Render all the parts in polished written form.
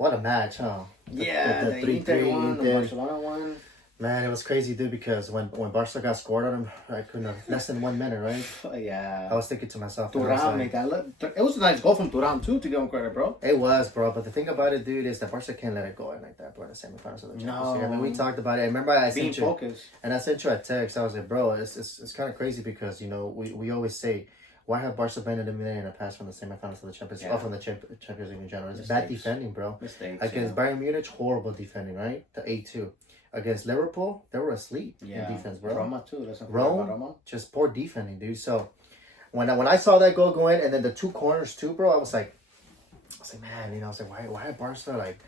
What a match, huh? The 3-3 Inter won, the Inter. Barcelona won. Man, it was crazy, dude, because when Barca got scored on him, I couldn't have, less than 1 minute, right? Yeah. I was thinking to myself, man, I was Thuram like, made that. It was a nice goal from Thuram, too, to give him credit, bro. it was, bro. But the thing about it, dude, is that Barca can't let it go in like that, bro, in the semifinals of the Champions League. I mean, we talked about it. I remember I Being sent you, focused. and I sent you a text. I was like, bro, it's kind of crazy because, you know, we always say, why have Barca been eliminated in the past from the semifinals of the Champions League, or from the Champions League in general? It's bad defending, bro. Mistakes. Against Bayern Munich, horrible defending, right? The 8-2. Against Liverpool, they were asleep in defense, bro. Roma, too. Rome, just poor defending, dude. So, when I saw that goal go in, and then the two corners, too, bro, I was like, man, you know, I was like, why are Barca, like,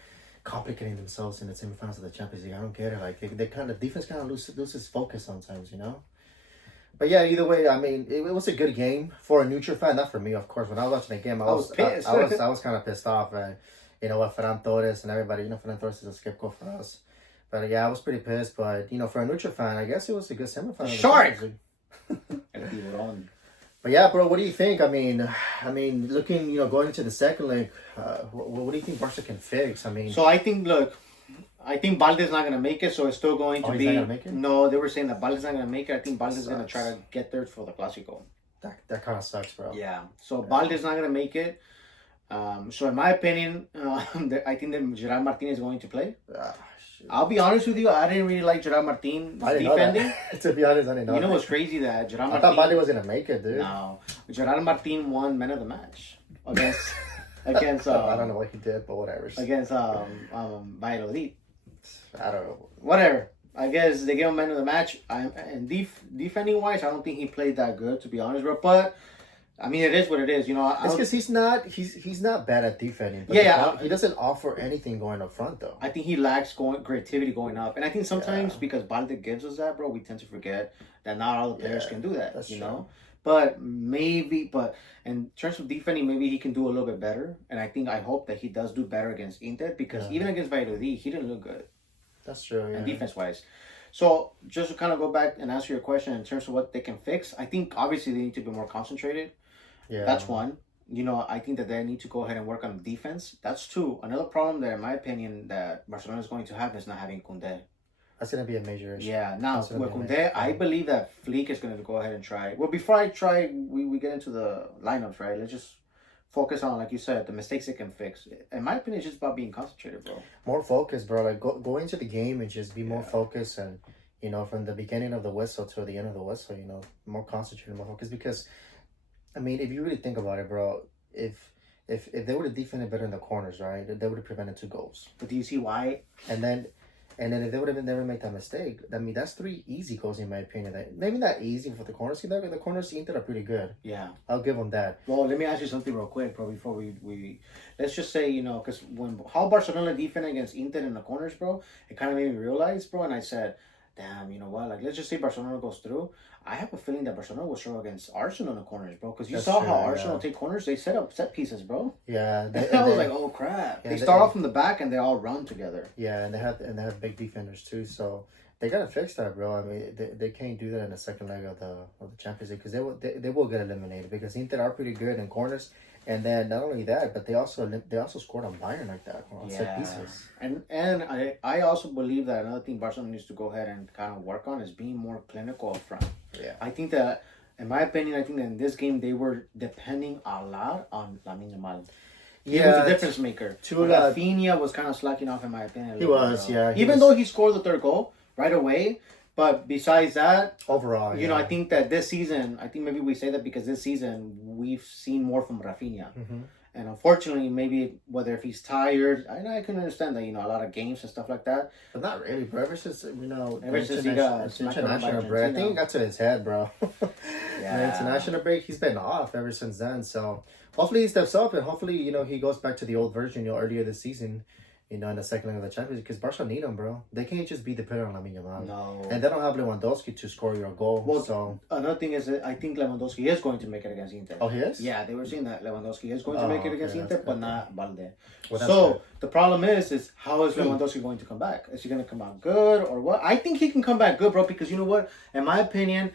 complicating themselves in the semifinals of the Champions League? I don't get it. Like, they kind of, defense kind of loses focus sometimes, you know? But yeah, either way, I mean, it was a good game for a neutral fan. Not for me, of course. When I was watching the game, I was pissed. I was kind of pissed off. You know what, Ferran Torres and everybody, you know, Ferran Torres is a scapegoat for us. But yeah, I was pretty pissed. But, you know, for a neutral fan, I guess it was a good semifinal. Shark! But yeah, bro, what do you think? I mean, looking, you know, going into the second leg, what do you think Barca can fix? I mean, so I think Balde's not gonna make it, so it's still going to be. He's not gonna make it? No, they were saying that Balde's not gonna make it. I think Balde's gonna try to get there for the Clásico. that kind of sucks, bro. Yeah. So Balde's not gonna make it. So in my opinion, I think that Gerard Martin is going to play. I'll be honest with you, I didn't really like Gerard Martin defending. To be honest, I didn't know. You know what's crazy that Gerard Martin. I thought Balde was gonna make it, dude. No, Gerard Martin won man of the match against. I don't know what he did, but whatever. Against Valladolid. I don't know. Whatever. I guess they gave him man of the match. And defending wise, I don't think he played that good, to be honest, bro. But I mean, it is what it is, you know. It's because he's not bad at defending. But he doesn't offer anything going up front, though. I think he lacks creativity going up, and I think sometimes because Balde gives us that, bro, we tend to forget that not all the players can do that. That's you true. know. But in terms of defending, maybe he can do a little bit better, and I hope that he does do better against Inter because even against Valladolid, he didn't look good. That's true. Yeah. And defense-wise. So, just to kind of go back and answer your question in terms of what they can fix, I think obviously they need to be more concentrated. Yeah. That's one. You know, I think that they need to go ahead and work on defense. That's two. Another problem that, in my opinion, that Barcelona is going to have is not having Koundé. That's going to be a major issue. Yeah. Now, with Koundé, I believe that Flick is going to go ahead and try. Well, before I try, we get into the lineups, right? Let's just focus on, like you said, the mistakes they can fix. In my opinion, it's just about being concentrated, bro. More focused, bro. Like, go into the game and just be more focused. And, you know, from the beginning of the whistle to the end of the whistle, you know, more concentrated, more focused. Because, I mean, if you really think about it, bro, if they would have defended better in the corners, right, they would have prevented 2 goals. But do you see why? And then if they would have never made that mistake, I mean, that's 3 easy goals in my opinion. Maybe not easy for the corners. The corners Inter are pretty good. Yeah. I'll give them that. Well, let me ask you something real quick, bro, before we let's just say, you know, because how Barcelona defended against Inter in the corners, bro, it kind of made me realize, bro, and I said, damn, you know what, like, let's just say Barcelona goes through. I have a feeling that Barcelona will show against Arsenal in the corners, bro, because you saw how Arsenal take corners. They set up set pieces, bro. Yeah. I was like, oh, crap. They start off from the back, and they all run together. Yeah, and they have big defenders, too, so they got to fix that, bro. I mean, they can't do that in the second leg of the Champions League because they will get eliminated because Inter are pretty good in corners. And then not only that, but they also scored on Bayern like that on set pieces. And I also believe that another thing Barcelona needs to go ahead and kind of work on is being more clinical up front. Yeah. I think that, in my opinion, that in this game they were depending a lot on Lamine Yamal. He was a difference maker. Rafinha was kind of slacking off, in my opinion. He was, yeah. Even though he scored the third goal right away. But besides that, overall, you know, I think that this season, I think maybe we say that because this season we've seen more from Rafinha. Mm-hmm. And unfortunately, maybe whether if he's tired, I can understand that, you know, a lot of games and stuff like that. But not really, bro. Ever since, you know, he got international break, I think it got to his head, bro. Yeah. The international break, he's been off ever since then. So hopefully he steps up and hopefully, you know, he goes back to the old version, you know, earlier this season. You know, in the second leg of the Champions League, because Barca need him, bro. They can't just be dependent on Lamine Yamal. No. And they don't have Lewandowski to score your goal. Well, so another thing is that I think Lewandowski is going to make it against Inter. Oh, he is? Yeah, they were saying that Lewandowski is going to make it against Inter, but not Balde. Well, so the problem is how is Lewandowski going to come back? Is he going to come out good or what? I think he can come back good, bro, because you know what? In my opinion...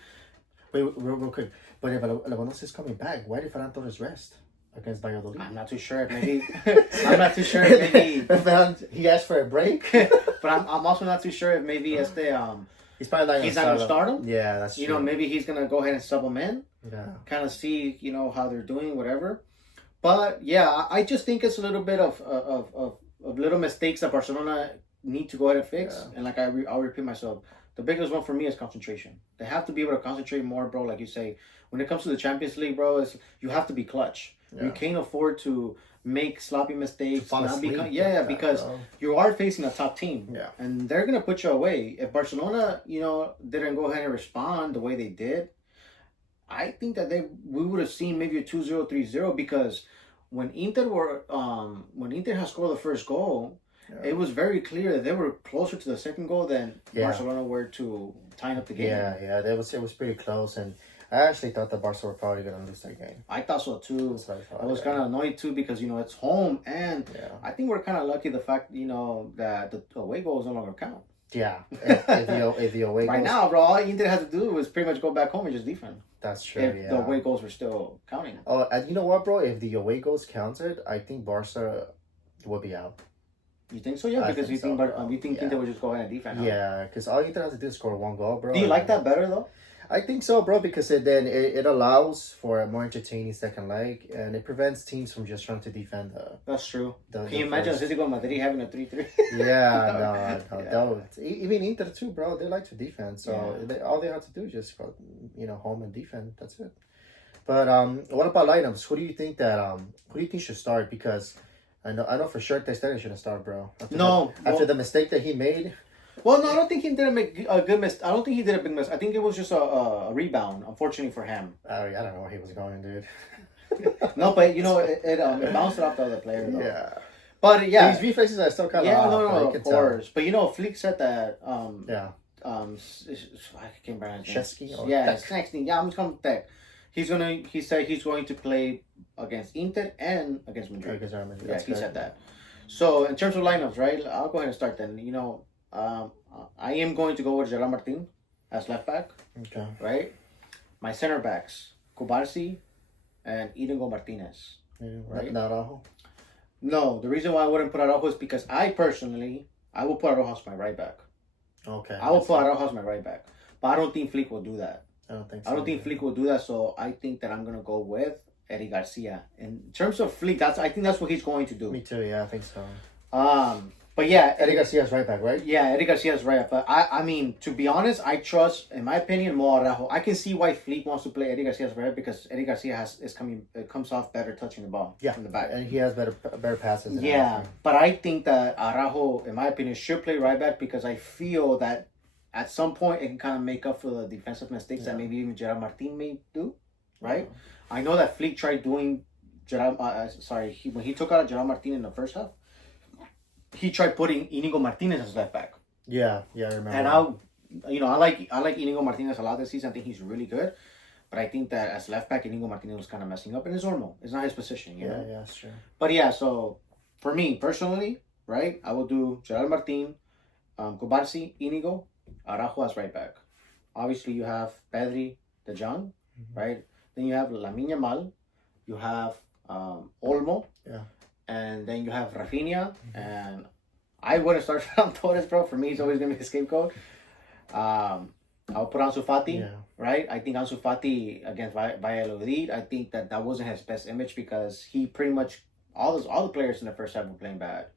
Wait, real quick. But if Lewandowski is coming back, why did Ferran Torres rest? against Valladolid? I'm not too sure. Maybe I'm not too sure. If maybe he asked for a break, but I'm also not too sure if maybe he's probably not gonna start him. Yeah, that's true. You know, maybe he's gonna go ahead and sub him in. Yeah. Kind of see, you know, how they're doing, whatever. But yeah, I just think it's a little bit of little mistakes that Barcelona need to go ahead and fix. Yeah. And like I'll repeat myself, the biggest one for me is concentration. They have to be able to concentrate more, bro. Like you say, when it comes to the Champions League, bro, you have to be clutch. Yeah. You can't afford to make sloppy mistakes. Because you are facing a top team. Yeah. And they're gonna put you away. If Barcelona, you know, didn't go ahead and respond the way they did, I think that we would have seen maybe a 2-0, 3-0, because when Inter has scored the first goal, it was very clear that they were closer to the second goal than Barcelona were to tying up the game. Yeah, it was pretty close, and I actually thought that Barcelona were probably gonna lose that game. I thought so too. I was kind of annoyed too, because you know it's home, and I think we're kind of lucky the fact, you know, that the away goals no longer count. Yeah, if the away right goals... now, bro, all Inter had to do was pretty much go back home and just defend. That's true. If the away goals were still counting. Oh, and you know what, bro? If the away goals counted, I think Barca would be out. You think so? Yeah, because you think Inter would just go ahead and defend. Yeah, because all Inter has to do is score one goal, bro. Do you like that better though? I think so, bro, because it allows for a more entertaining second leg, and it prevents teams from just trying to defend That's true. Can you imagine Atletico Madrid having a 3-3? Yeah, no. Even Inter too, bro. They like to defend, so all they have to do is just go, you know, home and defend. That's it. But what about lineups? Who do you think should start? Because I know for sure Ter Stegen shouldn't start, bro. After the mistake that he made. Well, no, I don't think he didn't make a good mistake. I don't think he did a big mistake. I think it was just a rebound, unfortunately for him. I don't know where he was going, dude. No, but you know, it bounced off the other player, though. Yeah. But yeah. These reflexes are still kind of off. No, of course. Tell. But you know, Flick said that. Yeah. I can't remember his Chesky or Chesky. Yeah, I'm just going to Tech. He said he's going to play against Inter and against Madrid. Yeah, he said that. So, in terms of lineups, right, I'll go ahead and start then. You know, I am going to go with Gerard Martin as left back. Okay. Right? My center backs, Kubarsi and Inigo Martinez. Right? Not Araujo? No, the reason why I wouldn't put Araujo is because I will put Araujo as my right back. Okay. I will put Araujo as my right back. But I don't think Flick will do that. I don't think so. I don't think Flick will do that, so I think that I'm going to go with Eric Garcia. In terms of Flick, I think that's what he's going to do. Me too, yeah, I think so. But yeah, Eric Garcia's right back, right? Yeah, Eric Garcia's right. But I mean, to be honest, I trust, in my opinion, Mo Araujo. I can see why Flick wants to play Eric Garcia's right, because Eric Garcia comes off better touching the ball from the back, and he has better passes. Yeah, but I think that Araujo, in my opinion, should play right back, because I feel that at some point it can kind of make up for the defensive mistakes that maybe even Gerard Martin may do, right? I know that Flick tried doing when he took out Gerard Martin in the first half, he tried putting Inigo Martinez as left back. Yeah, I remember. And I like Inigo Martinez a lot this season. I think he's really good, but I think that as left back, Inigo Martinez was kind of messing up, and it's normal. It's not his position, you know. Yeah, that's true. But yeah, so for me personally, right, I will do Gerard Martin, Kubarsi, Inigo, Araujo as right back. Obviously, you have Pedri, De Jong, right? Then you have Lamine Yamal, you have Olmo, and then you have Rafinha, and I wouldn't start Ferran Torres, bro. For me, he's always gonna be the scapegoat. I'll put Ansu Fati, right? I think Ansu Fati against Valladolid, I think that wasn't his best image, because he pretty much all the players in the first half were playing bad.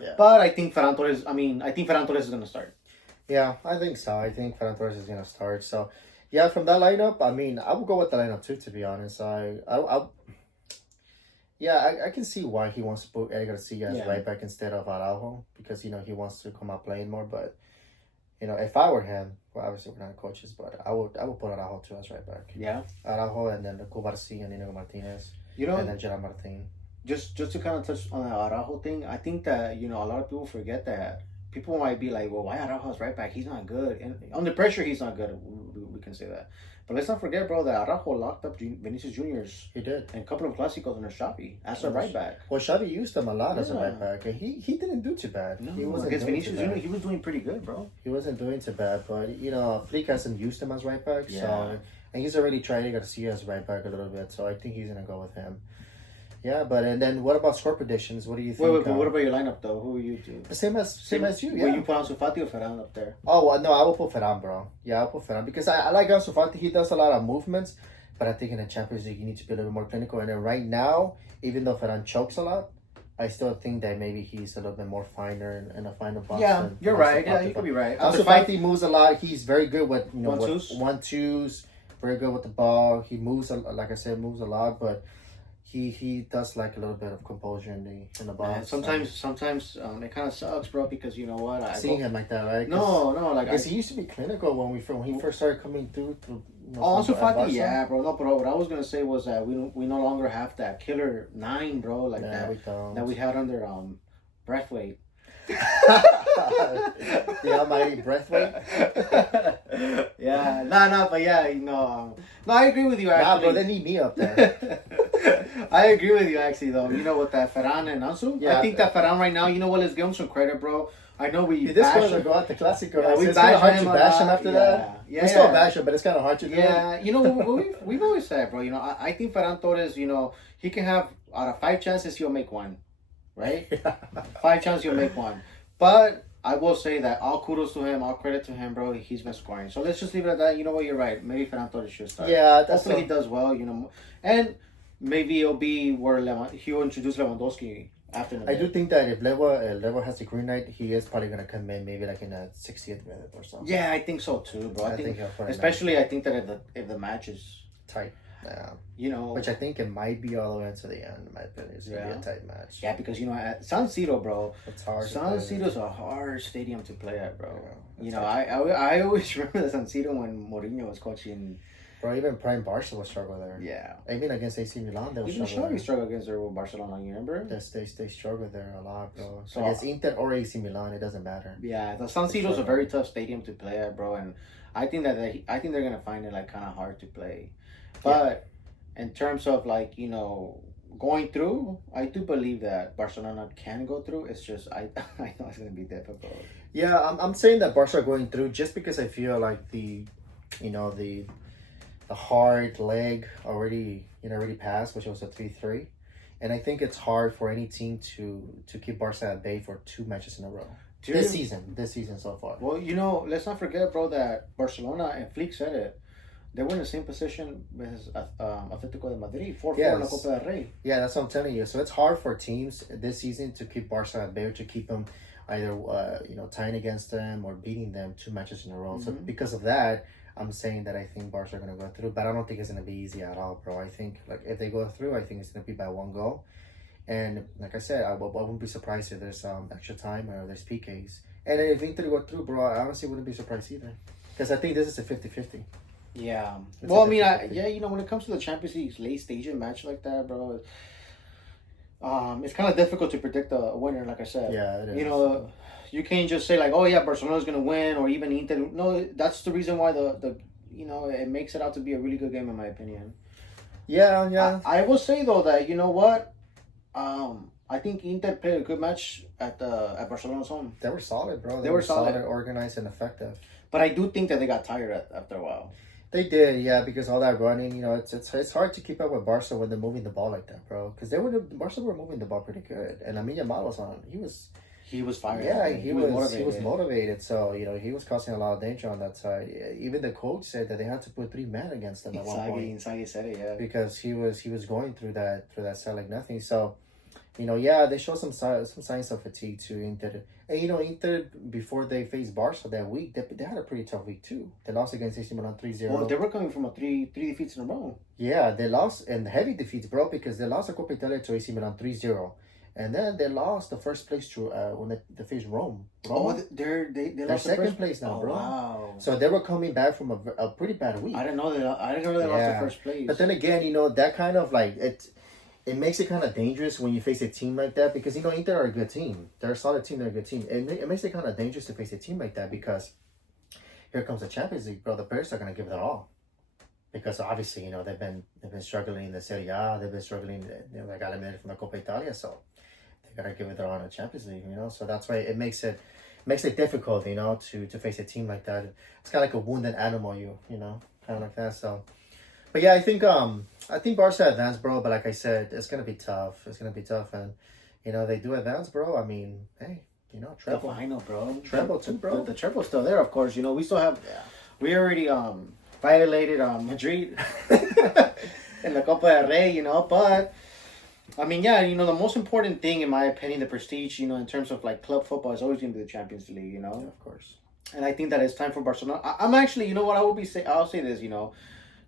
Yeah. But I think Ferran Torres is gonna start. Yeah, I think so. I think Ferran Torres is gonna start. So, yeah, from that lineup, I mean, I will go with the lineup too. To be honest, I can see why he wants to put Eric Garcia as right back instead of Araujo, because you know he wants to come out playing more. But you know, if I were him, well, obviously we're not coaches, but I would put Araujo too as right back. Yeah, Araujo, and then the Kubarsi and Inigo Martinez. You know, and then Gerard Martin. Just to kind of touch on the Araujo thing, I think that, you know, a lot of people forget that. People might be like, well, why Araujo's right back? He's not good. And under pressure, he's not good. We can say that. But let's not forget, bro, that Araujo locked up Vinicius Junior's. He did. And a couple of Clásicos under Xavi as a right back. Well, Xavi used him a lot as a right back. And he didn't do too bad. No, he wasn't against Vinicius Junior, he was doing pretty good, bro. He wasn't doing too bad. But, you know, Flick hasn't used him as right back. Yeah. So, and he's already tried Garcia as right back a little bit. So I think he's going to go with him. Yeah, but and then what about score predictions? What do you think? Wait, but what about your lineup though? Who you do? The same as you. Yeah. Will you put Ansu Fati or Ferran up there? Oh well, no, I will put Ferran, bro. Yeah, I'll put Ferran because I like Ansu Fati. He does a lot of movements, but I think in the Champions League you need to be a little more clinical. And then right now, even though Ferran chokes a lot, I still think that maybe he's a little bit more finer in a finer box. Yeah, you're right. Yeah, you could be right. Ansu Fati moves a lot. He's very good with 1-2s. 1-2s. Very good with the ball. He moves, like I said, moves a lot, but he does like a little bit of composure in the box. Sometimes it kind of sucks, bro. Because you know what? Seeing him like that, right? No, like because he used to be clinical when he first started coming through. Ansu Fati, yeah, bro. No, bro. What I was gonna say was that we no longer have that killer 9, bro. Like that we had under Breathwaite. The almighty Breathwaite. Yeah, no, but yeah, no, I agree with you. Actually, nah, bro, they need me up there. I agree with you, actually, though. You know, with that Ferran and Ansu, yeah, I think that Ferran right now, you know what? Let's give him some credit, bro. I know we. This one's gonna go out the Classico. Yeah, it's kind of hard to bash him after that. Yeah, we still bash him, but it's kind of hard to do. Yeah, you know, we've always said, bro. You know, I think Ferran Torres, you know, he can have out of 5 chances, he'll make 1, right? 5 chances, he'll make 1. But I will say that all kudos to him, all credit to him, bro. He's been scoring. So let's just leave it at that. You know what? You're right. Maybe Ferran Torres should start. Yeah, hopefully he does well. You know, and maybe it'll be where he'll introduce Lewandowski after. I do think that if Lewa has the green light, he is probably gonna come in maybe like in the 60th minute or something. Yeah, I think so too, bro. I think especially I think that if the match is tight. Yeah. You know, which I think it might be all the way to the end. In my opinion, it's gonna be a tight match. Yeah, because you know at San Siro, bro, it's hard. San Siro's a hard stadium to play at, bro. Yeah, you know, I always remember the San Siro when Mourinho was coaching. Bro, even prime Barca will struggle there. Yeah, even against AC Milan, they'll even struggle. Struggle against their Barcelona. You remember? They struggle there a lot, bro. So against Inter or AC Milan, it doesn't matter. Yeah, the San Siro's a very tough stadium to play at, bro, and I think that they're gonna find it like kind of hard to play, but. In terms of like, you know, going through, I do believe that Barcelona can go through. It's just I know it's gonna be difficult. Yeah, I'm saying that Barca are going through just because I feel like the hard leg already passed, which was a 3-3, and I think it's hard for any team to keep Barca at bay for 2 matches in a row. This season so far. Well, you know, let's not forget, bro, that Barcelona, and Flick said it. They were in the same position with Atletico de Madrid, 4-4 in the Copa del Rey. Yeah, that's what I'm telling you. So it's hard for teams this season to keep Barca at bay, or to keep them either tying against them or beating them 2 matches in a row. Mm-hmm. So because of that, I'm saying that I think Barca are going to go through, but I don't think it's going to be easy at all, bro. I think like if they go through, I think it's going to be by 1 goal. And like I said, I wouldn't be surprised if there's extra time or there's PKs. And if Inter go through, bro, I honestly wouldn't be surprised either, because I think this is a 50-50. Yeah. Well, I mean, you know, when it comes to the Champions League late stage match like that, bro, it's kind of difficult to predict a winner, like I said. Yeah, it is. You know, you can't just say like, oh yeah, Barcelona's gonna win, or even Inter. No, that's the reason why the you know, it makes it out to be a really good game in my opinion. Yeah. I will say though that, you know what, I think Inter played a good match at Barcelona's home. They were solid, bro. They were solid, organized, and effective. But I do think that they got tired after a while. They did, yeah, because all that running, you know, it's hard to keep up with Barca when they're moving the ball like that, bro. Because Barca were moving the ball pretty good, and Lamine Yamal was on. He was fired. Yeah, he was motivated. So you know, he was causing a lot of danger on that side. Even the coach said that they had to put 3 men against him at one point. Inzaghi said it, yeah, because he was going through that side like nothing. So, you know, yeah, they showed some signs of fatigue to Inter. And, you know, Inter, before they faced Barca that week, they had a pretty tough week, too. They lost against AC Milan 3-0. Well, they were coming from three defeats in a row. Yeah, they lost, and heavy defeats, bro, because they lost the Coppa Italia to AC Milan 3-0. And then they lost the first place to when they faced Rome. They're lost second place now, bro. Wow. So they were coming back from a pretty bad week. I didn't know they lost the first place. But then again, you know, that kind of like it makes it kind of dangerous when you face a team like that, because, you know, Inter are a good team. They're a solid team. They're a good team. It makes it kind of dangerous to face a team like that, because here comes the Champions League, bro. The players are going to give it all. Because obviously, you know, they've been struggling in the Serie A. They've been struggling. You know, they got eliminated from the Coppa Italia, so they got to give it all in the Champions League, you know. So that's why it makes it difficult, you know, to face a team like that. It's kind of like a wounded animal, you know, kind of like that. So But yeah, I think Barca advanced, bro. But like I said, it's gonna be tough. It's gonna be tough, and they do advance, bro. I mean, hey, The treble, final, bro. treble too, bro. The treble's still there, of course. We still have. Yeah. We already violated Madrid in the Copa del Rey, but. I mean, yeah, the most important thing, in my opinion, the prestige, in terms of like club football, is always going to be the Champions League, Yeah, of course. And I think that it's time for Barcelona. I'm actually, what I will I'll say this,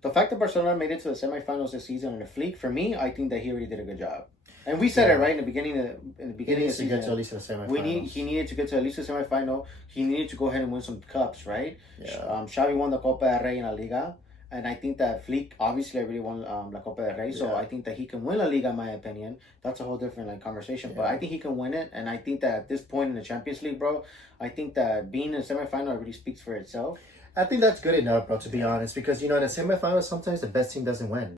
the fact that Barcelona made it to the semifinals this season in the Fleek, for me, I think that he already did a good job. And we said it right in the beginning. In the beginning of the season, get to at least the semifinals. he needed to get to at least the semifinal. He needed to go ahead and win some cups, right? Yeah. Xavi won the Copa del Rey in La Liga. And I think that Fleek obviously already won La Copa del Rey, so I think that he can win La Liga. In my opinion, that's a whole different conversation. But I think he can win it, and I think that at this point in the Champions League, bro, I think that being in the semifinal already speaks for itself. I think that's good enough, bro. To be honest, because in the semifinals, sometimes the best team doesn't win.